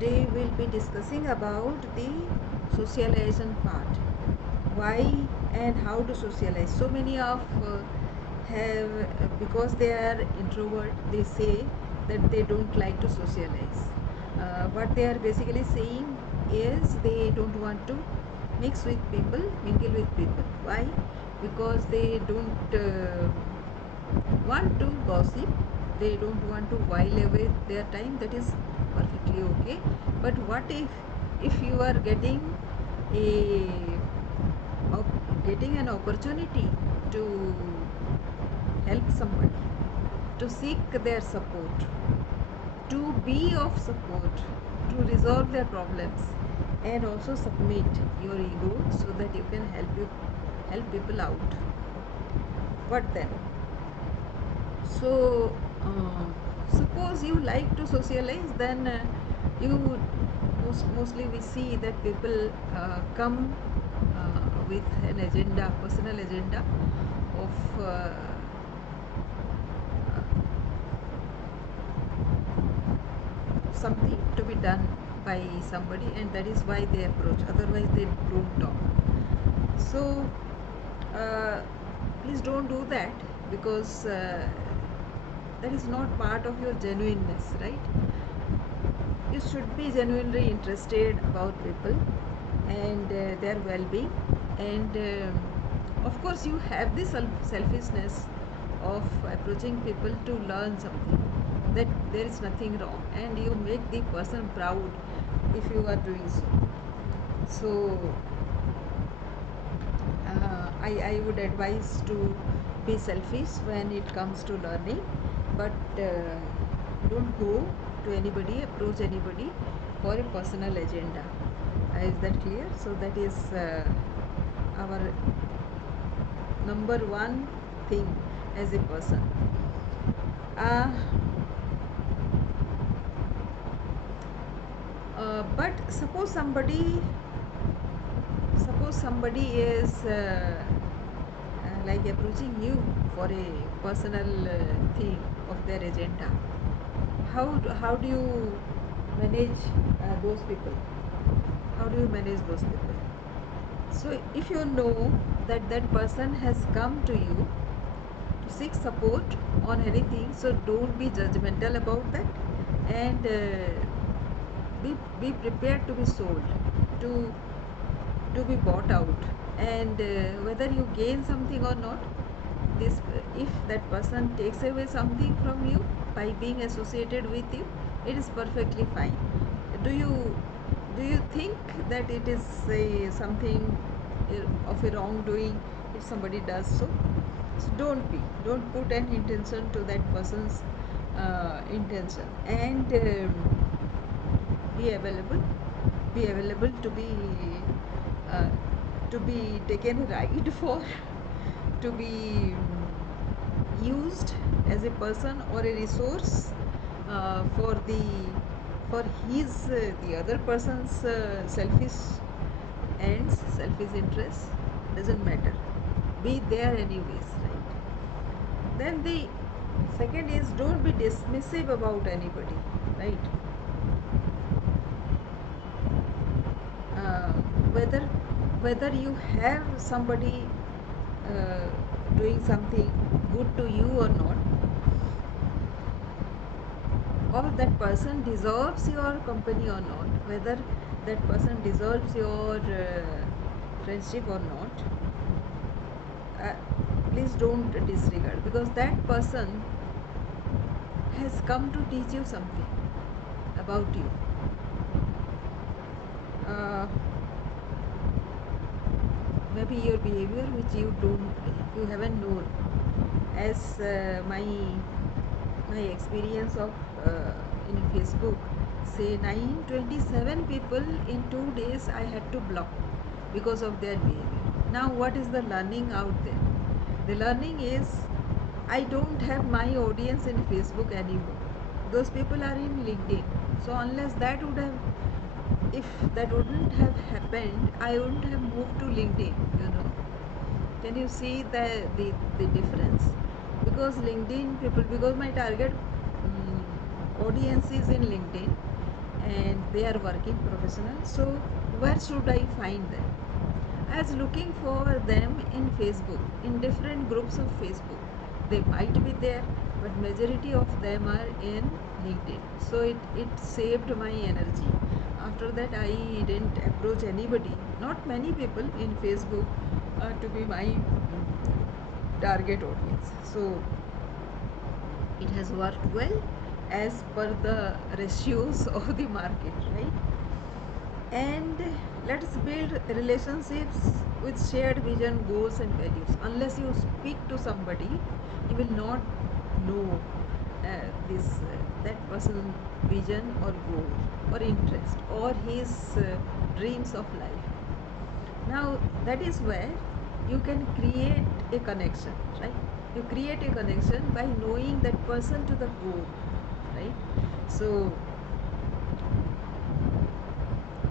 Today we'll be discussing about the socialization part. Why and how to socialize. So many of have because they are introvert. They say that they don't like to socialize. What they are basically saying is they don't want to mix with people, mingle with people. Why? Because they don't want to gossip, they don't want to while away their time. That is perfectly okay. But what if you are a getting an opportunity to help somebody, to seek their support, to be of support, to resolve their problems, and also submit your ego so that you can help people out? What then? So, suppose you like to socialize, then you mostly we see that people come with an agenda, personal agenda of something to be done by somebody, and that is why they approach. Otherwise, they don't talk. So, uh, please don't do that, because that is not part of your genuineness, right? You should be genuinely interested about people and their well-being, and of course you have this selfishness of approaching people to learn something, that there is nothing wrong, and you make the person proud if you are doing so. So I would advise to be selfish when it comes to learning, but don't go to anybody, approach anybody for a personal agenda. Is that clear? So that is our number one thing as a person. But suppose somebody is like approaching you for a personal thing of their agenda. How do you manage those people? How do you manage those people? So if you know that that person has come to you to seek support on anything, so don't be judgmental about that, and be prepared to be sold, to be bought out, and whether you gain something or not, this if that person takes away something from you by being associated with you, it is perfectly fine. Do you think that it is something of a wrongdoing if somebody does so? So don't put an intention to that person's intention, and be available to be uh, taken a ride for, to be used as a person or a resource for the other person's selfish ends, selfish interests. Doesn't matter, be there anyways, right? Then the second is, don't be dismissive about anybody, right? uh, whether you have somebody uh, doing something good to you or not, or that person deserves your company or not, whether that person deserves your friendship or not, uh, please don't disregard, because that person has come to teach you something about you. uh, Maybe your behavior which you haven't known, as my experience of in Facebook say 927 people in 2 days I had to block because of their behavior. Now what is the learning out there? The learning is, I don't have my audience in Facebook anymore. Those people are in LinkedIn. So unless that would have, if that wouldn't have happened, I wouldn't have moved to LinkedIn. Can you see the difference? Because LinkedIn people, because my target audience is in LinkedIn, and they are working professionals. So where should I find them? I was looking for them in Facebook, in different groups of Facebook. They might be there, but majority of them are in LinkedIn. So it saved my energy. After that, I didn't approach anybody, not many people in Facebook to be my target audience. So it has worked well as per the ratios of the market, right? And let's build relationships with shared vision, goals and values. Unless you speak to somebody, you will not know this that person's vision or goal or interest or his dreams of life. Now that is where you can create a connection, right? You create a connection by knowing that person to the core, right? So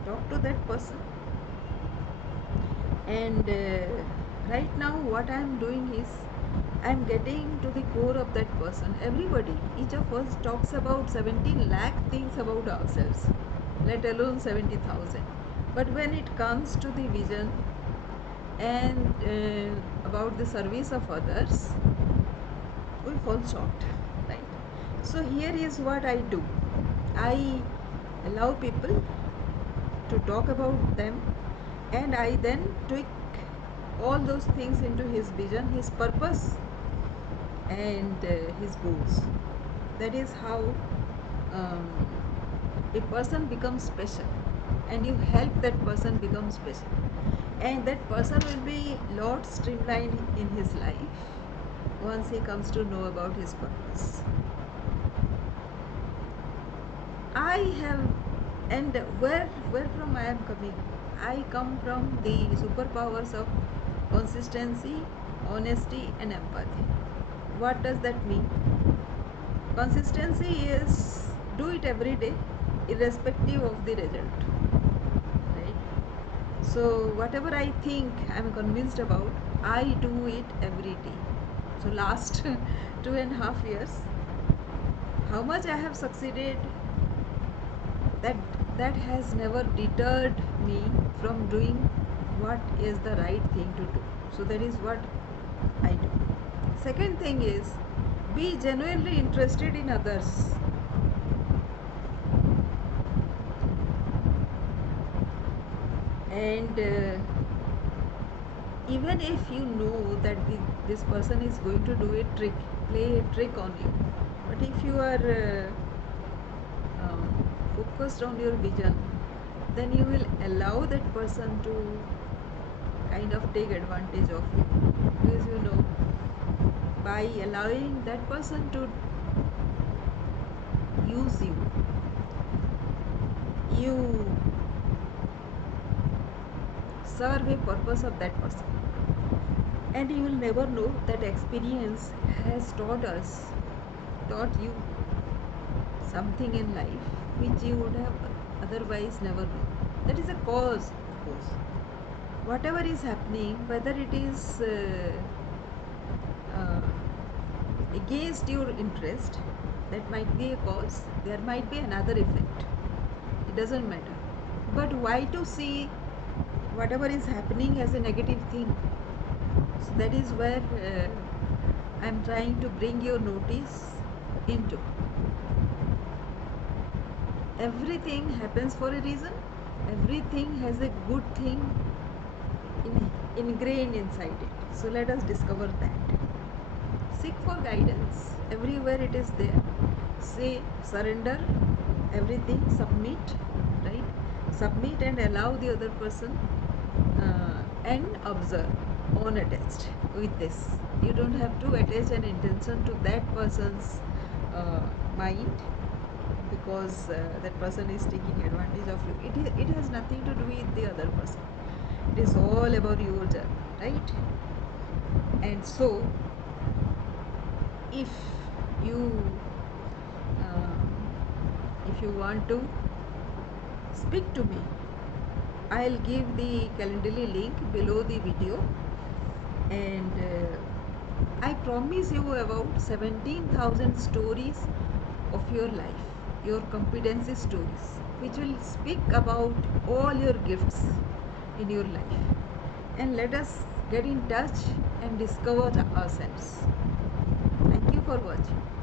talk to that person. And right now what I am doing is I am getting to the core of that person. Everybody, each of us talks about 17 lakh things about ourselves, let alone 70,000. But when it comes to the vision and about the service of others, we fall short, right? So here is what I do. I allow people to talk about them, and I then tweak all those things into his vision, his purpose, and his goals. That is how um, a person becomes special, and you help that person become special, and that person will be lot streamlined in his life once he comes to know about his purpose. I have, and where from I am coming? I come from the superpowers of consistency, honesty, and empathy. What does that mean? Consistency is do it every day, irrespective of the result. Right? So whatever I think I'm convinced about, I do it every day. So last 2.5 years, how much I have succeeded, that that has never deterred me from doing what is the right thing to do. So that is what I do. Second thing is, be genuinely interested in others. And even if you know that this person is going to do a trick, play a trick on you, but if you are focused on your vision, then you will allow that person to kind of take advantage of you. Because you know, by allowing that person to use you, you serve a purpose of that person. And you will never know that experience has taught you something in life which you would have otherwise never known. That is a cause, of course. Whatever is happening, whether it is uh, against your interest, that might be a cause, there might be another effect. It doesn't matter. But why to see whatever is happening as a negative thing? So that is where I am trying to bring your notice into. Everything happens for a reason. Everything has a good thing ingrained inside it. So let us discover that. Seek for guidance. Everywhere it is there. Say surrender everything, submit, right? Submit and allow the other person and observe. On a test with this. You don't have to attach an intention to that person's mind, because that person is taking advantage of you. It has nothing to do with the other person. It is all about your journey, right? And so, if you if you want to speak to me, I'll give the Calendly link below the video, and I promise you about 17,000 stories of your life. your competency stories, which will speak about all your gifts in your life. And let us get in touch and discover ourselves. Thank you for watching.